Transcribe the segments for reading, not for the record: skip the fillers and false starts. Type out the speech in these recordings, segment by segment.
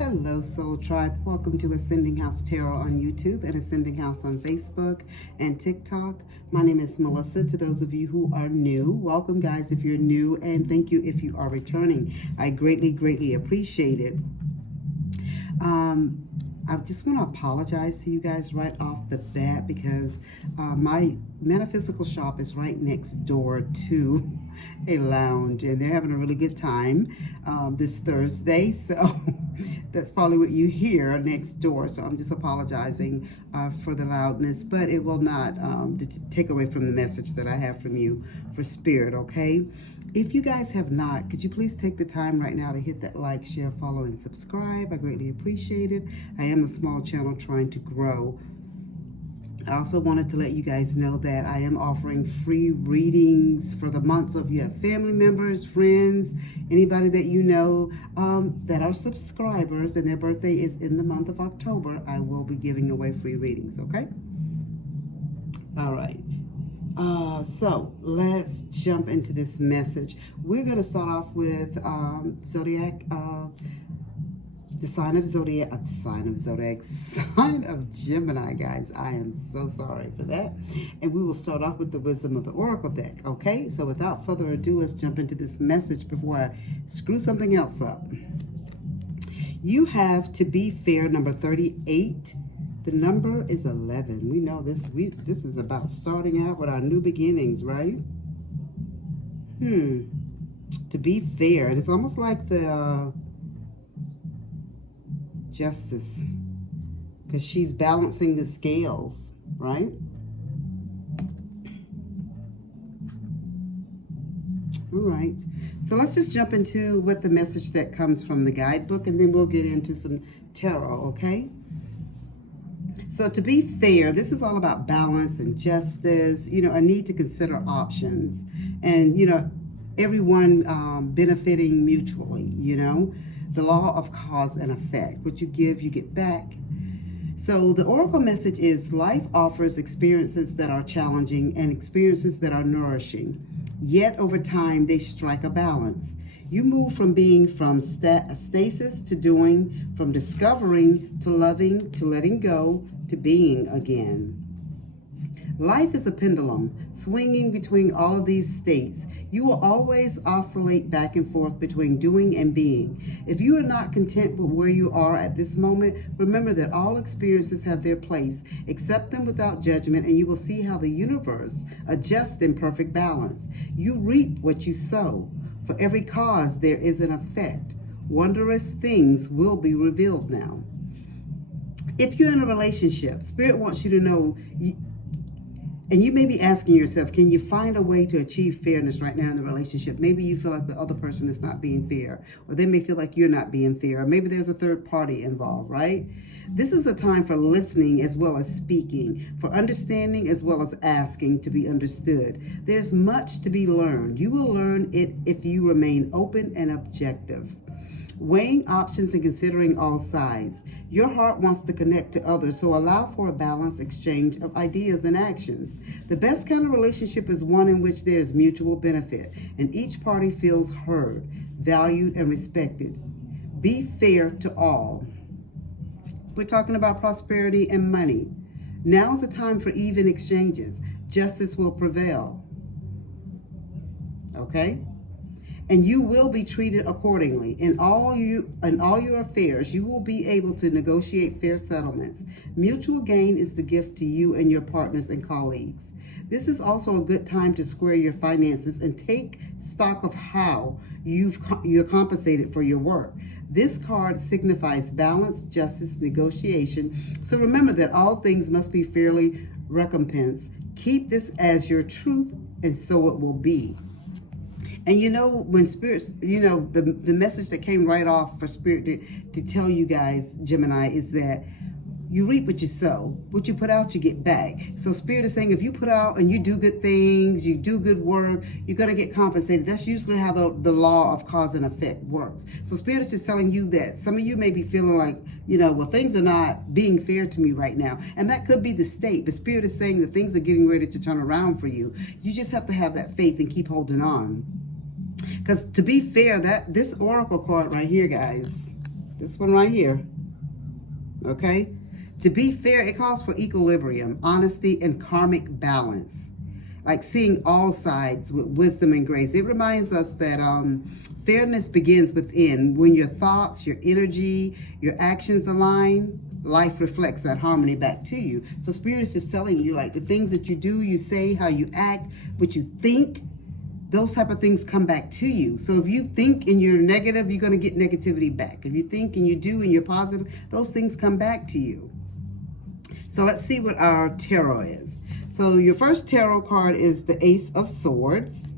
Hello, Soul Tribe. Welcome to Ascending House Tarot on YouTube and Ascending House on Facebook and TikTok. My name is Melissa. To those of you who are new, welcome, guys, if you're new, and thank you if you are returning. I greatly appreciate it. I just want to apologize to you guys right off the bat because my metaphysical shop is right next door to a lounge and they're having a really good time this Thursday. So that's probably what you hear next door. So I'm just apologizing for the loudness, but it will not take away from the message that I have from you for Spirit, okay? If you guys have not, could you please take the time right now to hit that like, share, follow, and subscribe? I greatly appreciate it. I am a small channel trying to grow. I also wanted to let you guys know that I am offering free readings for the months of you have family members, friends, anybody that you know that are subscribers and their birthday is in the month of October. I will be giving away free readings, okay? All right. So let's jump into this message. We're going to start off with Zodiac, the sign of Gemini, guys. I am so sorry for that. And we will start off with the Wisdom of the Oracle deck, okay? So without further ado, let's jump into this message before I screw something else up. You have To Be Fair, number 38. The number is 11. We know this. This is about starting out with our new beginnings, right? To be fair. And it's almost like the Justice, because she's balancing the scales, right? All right. So let's just jump into what the message that comes from the guidebook, and then we'll get into some tarot, okay? So to be fair, this is all about balance and justice, you know, a need to consider options and, you know, everyone benefiting mutually, you know, the law of cause and effect. What you give, you get back. So the oracle message is life offers experiences that are challenging and experiences that are nourishing. Yet over time, they strike a balance. You move from being from stasis to doing, from discovering to loving to letting go to being again. Life is a pendulum, swinging between all of these states. You will always oscillate back and forth between doing and being. If you are not content with where you are at this moment, remember that all experiences have their place. Accept them without judgment, and you will see how the universe adjusts in perfect balance. You reap what you sow. For every cause, there is an effect. Wondrous things will be revealed now. If you're in a relationship, Spirit wants you to know, and you may be asking yourself, can you find a way to achieve fairness right now in the relationship? Maybe you feel like the other person is not being fair, or they may feel like you're not being fair, or maybe there's a third party involved, right? This is a time for listening as well as speaking, for understanding as well as asking to be understood. There's much to be learned. You will learn it if you remain open and objective. Weighing options and considering all sides. Your heart wants to connect to others, so allow for a balanced exchange of ideas and actions. The best kind of relationship is one in which there is mutual benefit, and each party feels heard, valued, and respected. Be fair to all. We're talking about prosperity and money. Now is the time for even exchanges. Justice will prevail. Okay? And you will be treated accordingly. In all your affairs, you will be able to negotiate fair settlements. Mutual gain is the gift to you and your partners and colleagues. This is also a good time to square your finances and take stock of how you're compensated for your work. This card signifies balance, justice, negotiation. So remember that all things must be fairly recompensed. Keep this as your truth, and so it will be. And you know, when Spirit, you know, the message that came right off for Spirit to tell you guys, Gemini, is that you reap what you sow. What you put out, you get back. So Spirit is saying if you put out and you do good things, you do good work, you're going to get compensated. That's usually how the law of cause and effect works. So Spirit is just telling you that some of you may be feeling like, you know, well, things are not being fair to me right now. And that could be the state. But Spirit is saying that things are getting ready to turn around for you. You just have to have that faith and keep holding on. Because to be fair, that this oracle card right here, guys, This one right here. Okay? To be fair, it calls for equilibrium, honesty, and karmic balance. Like seeing all sides with wisdom and grace. It reminds us that fairness begins within. When your thoughts, your energy, your actions align, life reflects that harmony back to you. So Spirit is just telling you, like, the things that you do, you say, how you act, what you think, those type of things come back to you. So if you think and you're negative, you're going to get negativity back. If you think and you do and you're positive, those things come back to you. So let's see what our tarot is. So your first tarot card is the Ace of Swords.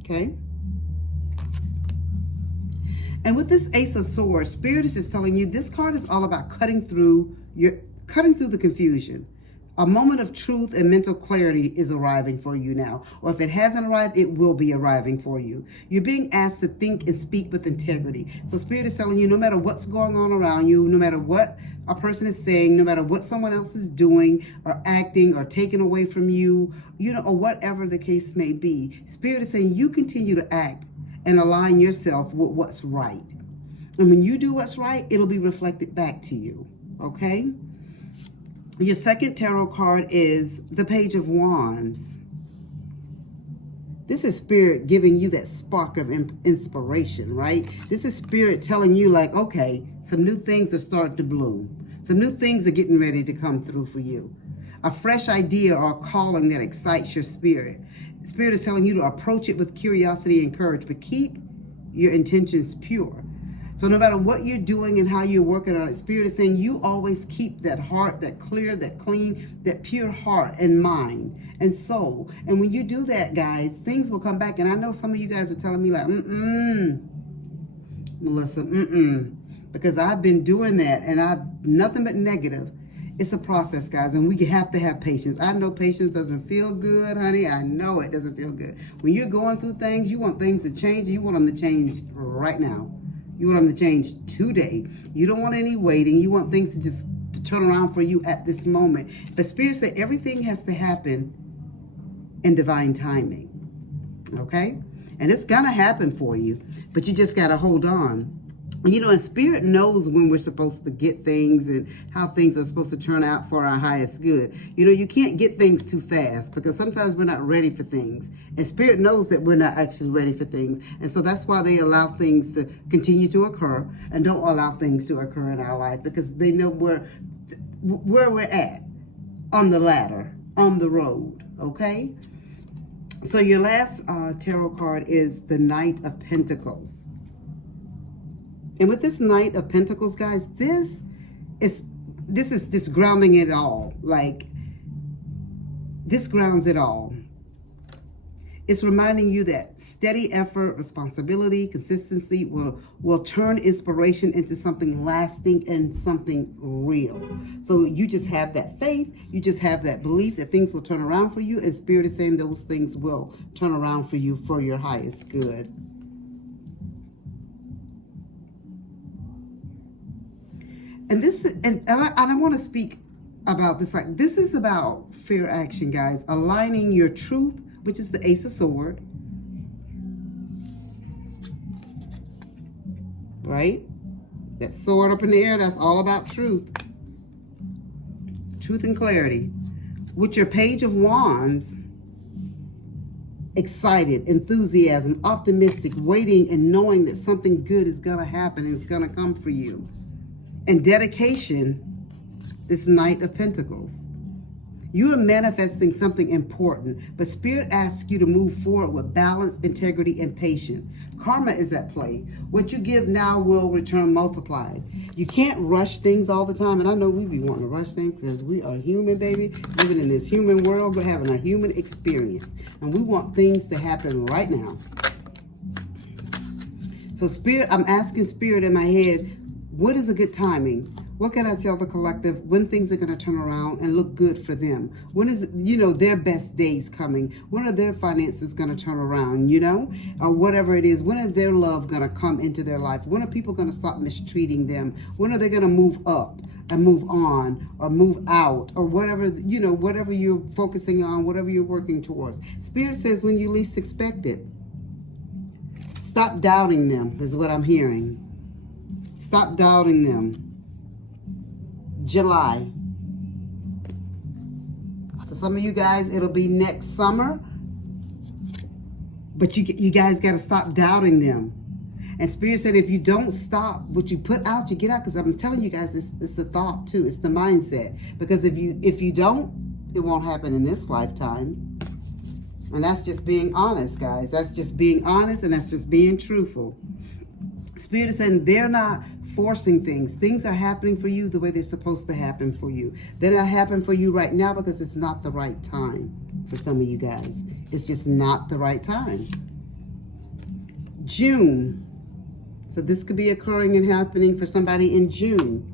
Okay. And with this Ace of Swords, Spirit is just telling you this card is all about cutting through the confusion. A moment of truth and mental clarity is arriving for you now. Or if it hasn't arrived, it will be arriving for you. You're being asked to think and speak with integrity. So Spirit is telling you, no matter what's going on around you, no matter what a person is saying, no matter what someone else is doing or acting or taking away from you, or whatever the case may be, Spirit is saying you continue to act and align yourself with what's right. And when you do what's right, it'll be reflected back to you. Okay? Your second tarot card is the Page of Wands. This is Spirit giving you that spark of inspiration, right? This is Spirit telling you, like, okay, some new things are starting to bloom. Some new things are getting ready to come through for you. A fresh idea or a calling that excites your spirit. Spirit is telling you to approach it with curiosity and courage, but keep your intentions pure. So no matter what you're doing and how you're working on it, Spirit is saying you always keep that heart, that clear, that clean, that pure heart and mind and soul. And when you do that, guys, things will come back. And I know some of you guys are telling me like, Melissa, because I've been doing that and I've nothing but negative. It's a process, guys, and we have to have patience. I know patience doesn't feel good, honey. I know it doesn't feel good. When you're going through things, you want things to change. You want them to change right now. You want them to change today. You don't want any waiting. You want things to turn around for you at this moment. But Spirit said everything has to happen in divine timing. Okay? And it's going to happen for you. But you just got to hold on. And Spirit knows when we're supposed to get things and how things are supposed to turn out for our highest good. You can't get things too fast because sometimes we're not ready for things. And Spirit knows that we're not actually ready for things. And so that's why they allow things to continue to occur and don't allow things to occur in our life because they know where we're at on the ladder, on the road, okay? So your last tarot card is the Knight of Pentacles. And with this Knight of Pentacles, guys, this is just grounding it all. Like, this grounds it all. It's reminding you that steady effort, responsibility, consistency will turn inspiration into something lasting and something real. So you just have that faith. You just have that belief that things will turn around for you. And Spirit is saying those things will turn around for you for your highest good. And I want to speak about this. Like, this is about fair action, guys. Aligning your truth, which is the Ace of Swords, right? That sword up in the air, that's all about truth. Truth and clarity. With your Page of Wands, excited, enthusiasm, optimistic, waiting and knowing that something good is going to happen and it's going to come for you. And dedication, this Knight of Pentacles. You are manifesting something important, but Spirit asks you to move forward with balance, integrity, and patience. Karma is at play. What you give now will return multiplied. You can't rush things all the time, and I know we be wanting to rush things because we are human, baby, living in this human world, we're having a human experience, and we want things to happen right now. So Spirit, I'm asking Spirit in my head, what is a good timing? What can I tell the collective when things are going to turn around and look good for them? When is, their best days coming? When are their finances going to turn around, or whatever it is? When is their love going to come into their life? When are people going to stop mistreating them? When are they going to move up and move on or move out or whatever, whatever you're focusing on, whatever you're working towards? Spirit says when you least expect it. Stop doubting them is what I'm hearing. stop doubting them. July. So some of you guys, it'll be next summer. But you guys got to stop doubting them. And Spirit said, if you don't stop what you put out, you get out. Because I'm telling you guys, it's the thought too. It's the mindset. Because if you don't, it won't happen in this lifetime. And that's just being honest, guys. That's just being honest, and that's just being truthful. Spirit is saying they're not forcing things. Things are happening for you the way they're supposed to happen for you. They're not happening for you right now because it's not the right time for some of you guys. It's just not the right time. June. So this could be occurring and happening for somebody in June.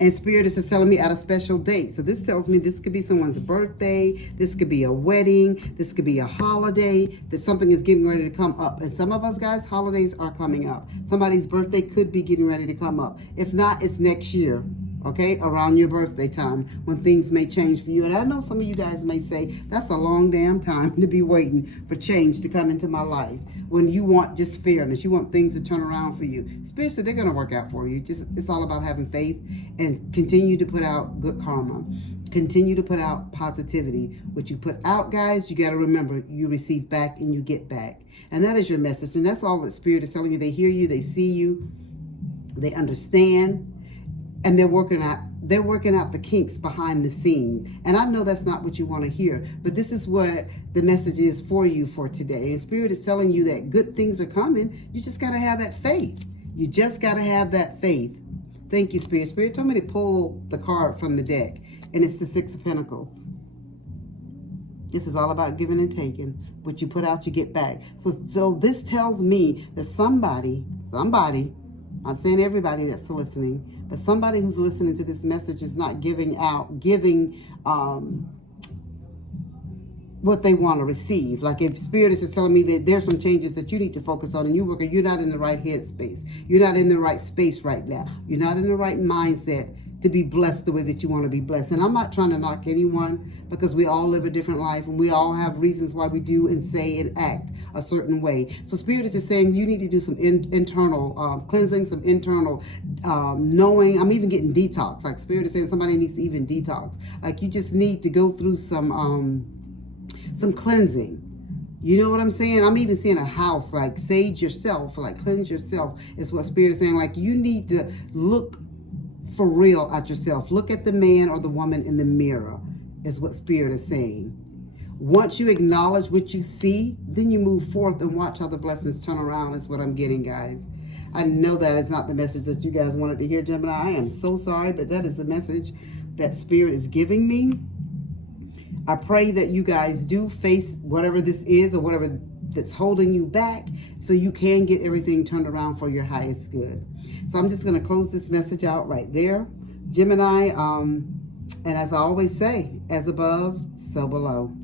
And Spirit is just telling me at a special date. So this tells me this could be someone's birthday. This could be a wedding. This could be a holiday. That something is getting ready to come up. And some of us guys, holidays are coming up. Somebody's birthday could be getting ready to come up. If not, it's next year. Okay, around your birthday time when things may change for you. And I know some of you guys may say, that's a long damn time to be waiting for change to come into my life. When you want just fairness, you want things to turn around for you. Spirit said they're going to work out for you. It's all about having faith and continue to put out good karma. Continue to put out positivity. What you put out, guys, you got to remember, you receive back and you get back. And that is your message. And that's all that Spirit is telling you. They hear you, they see you, they understand. And they're working out the kinks behind the scenes. And I know that's not what you want to hear, but this is what the message is for you for today. And Spirit is telling you that good things are coming. You just got to have that faith. You just got to have that faith. Thank you, Spirit. Spirit told me to pull the card from the deck, and it's the Six of Pentacles. This is all about giving and taking. What you put out, you get back. So this tells me that somebody, I'm not saying everybody that's listening, but somebody who's listening to this message is not giving what they want to receive. Like if Spirit is just telling me that there's some changes that you need to focus on, and you're not in the right headspace. You're not in the right space right now. You're not in the right mindset to be blessed the way that you want to be blessed. And I'm not trying to knock anyone, because we all live a different life and we all have reasons why we do and say and act a certain way. So Spirit is just saying you need to do some internal cleansing, some internal knowing. I'm even getting detox. Like Spirit is saying somebody needs to even detox. Like you just need to go through some cleansing. You know what I'm saying? I'm even seeing a house, like sage yourself, like cleanse yourself is what Spirit is saying. Like you need to look for real at yourself. Look at the man or the woman in the mirror is what Spirit is saying. Once you acknowledge what you see, then you move forth and watch how the blessings turn around is what I'm getting, guys. I know that is not the message that you guys wanted to hear, Gemini. I am so sorry, but that is the message that Spirit is giving me. I pray that you guys do face whatever this is or whatever that's holding you back so you can get everything turned around for your highest good. So I'm just going to close this message out right there, Gemini. And as I always say, as above, so below.